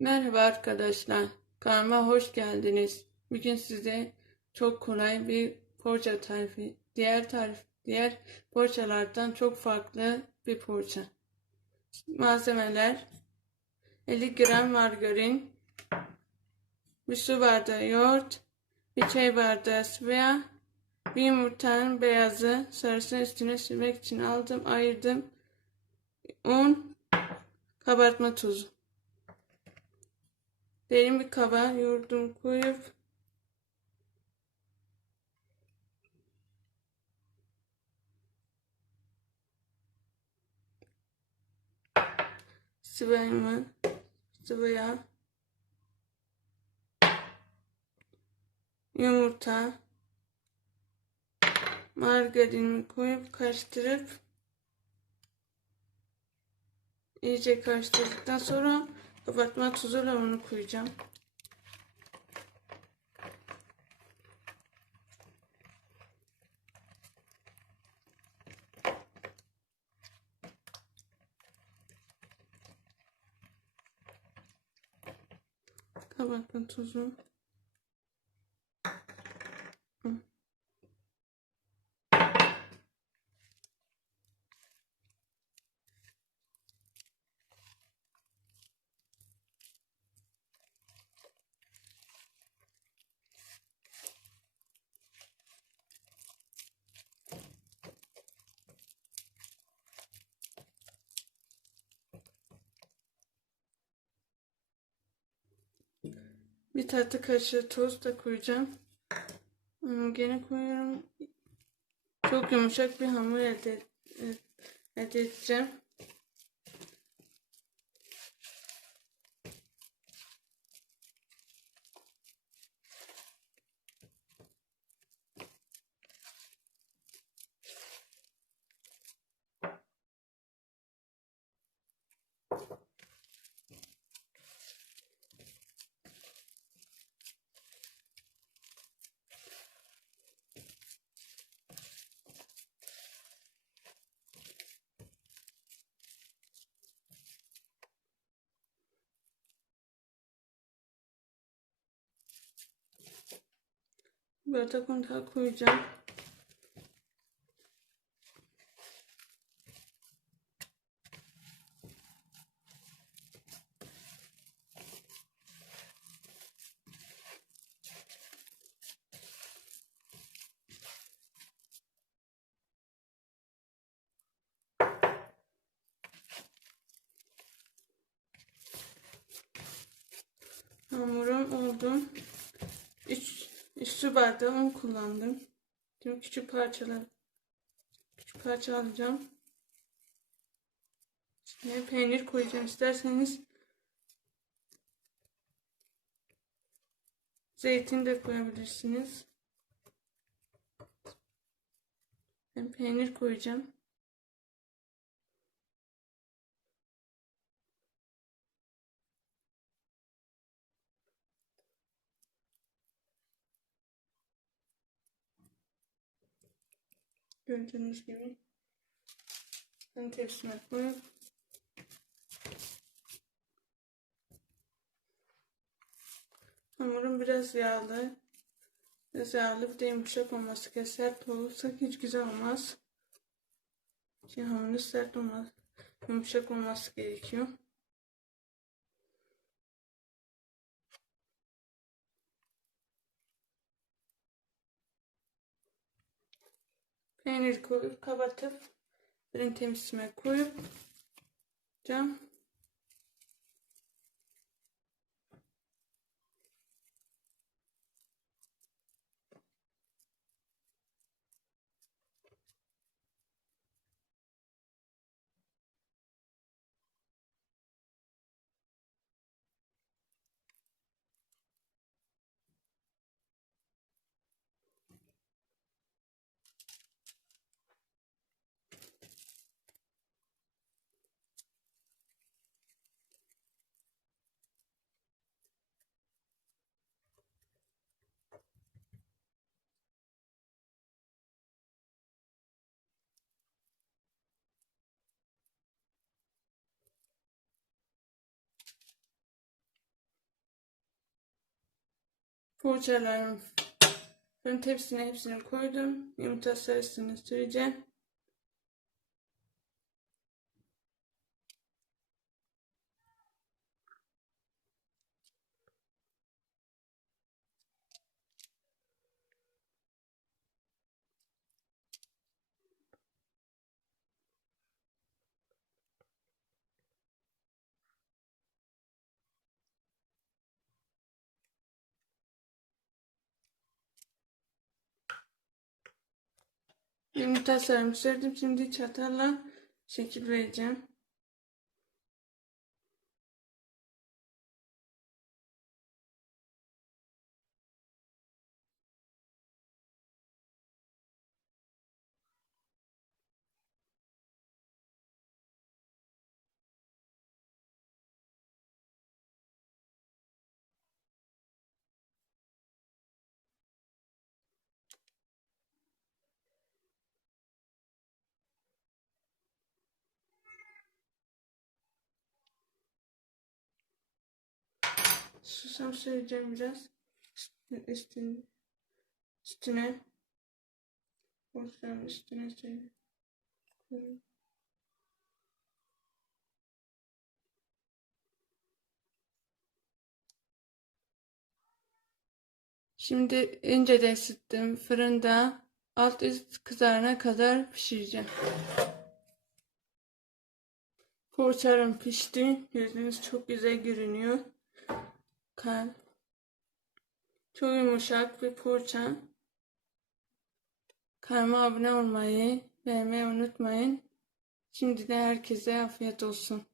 Merhaba arkadaşlar. Kanalıma hoş geldiniz. Bugün size çok kolay bir poğaça tarifi. Diğer tarif, diğer poğaçalardan çok farklı bir poğaça. Malzemeler 50 gram margarin, bir su bardağı yoğurt, bir çay bardağı sıvı yağ, bir yumurtanın beyazı sarısını üstüne sürmek için aldım, ayırdım. Un, kabartma tozu. Derin bir kaba yoğurdum koyup sıvımı sıvıya yumurta margarinimi koyup karıştırıp iyice karıştırdıktan sonra kabartma tuzuyla onu koyacağım. Kabartma tuzu. Bir tatlı kaşığı toz da koyacağım. Hmm, Gene koyuyorum. Çok yumuşak bir hamur elde, elde edeceğim. Un daha koyacağım. Hamurum oldu. 3 su bardağı un kullandım. Şimdi küçük parçalar küçük parça alacağım. Şimdi peynir koyacağım. İsterseniz zeytin de koyabilirsiniz. Ben peynir koyacağım. Gördüğünüz gibi. Ben tepsime koyup Hamurum biraz yağlı. Biraz yağlı bir de yumuşak olması gerekiyor. Sert olursa hiç güzel olmaz. Şimdi hamurun sert olmaz. Yumuşak olması gerekiyor. Peynir koyup kapatıp fırın tepsime koyup cam Poğaçaların fırın tepsisine hepsini koydum. Yumurta sarısını süreceğim. Yumurta sarımı sürdüm. Şimdi çatalla şekil vereceğim. Susam süreceğim biraz. Üstüne, üstüne. Poğaçanın üstüne sürüyorum. Şimdi inceden ısıttım. Fırında alt üst kızarana kadar pişireceğim. Poğaçalarım pişti. Gözünüz çok güzel görünüyor. Kan. Çok yumuşak bir poğaça. Kanalıma abone olmayı, beğenmeyi unutmayın. Şimdiden herkese afiyet olsun.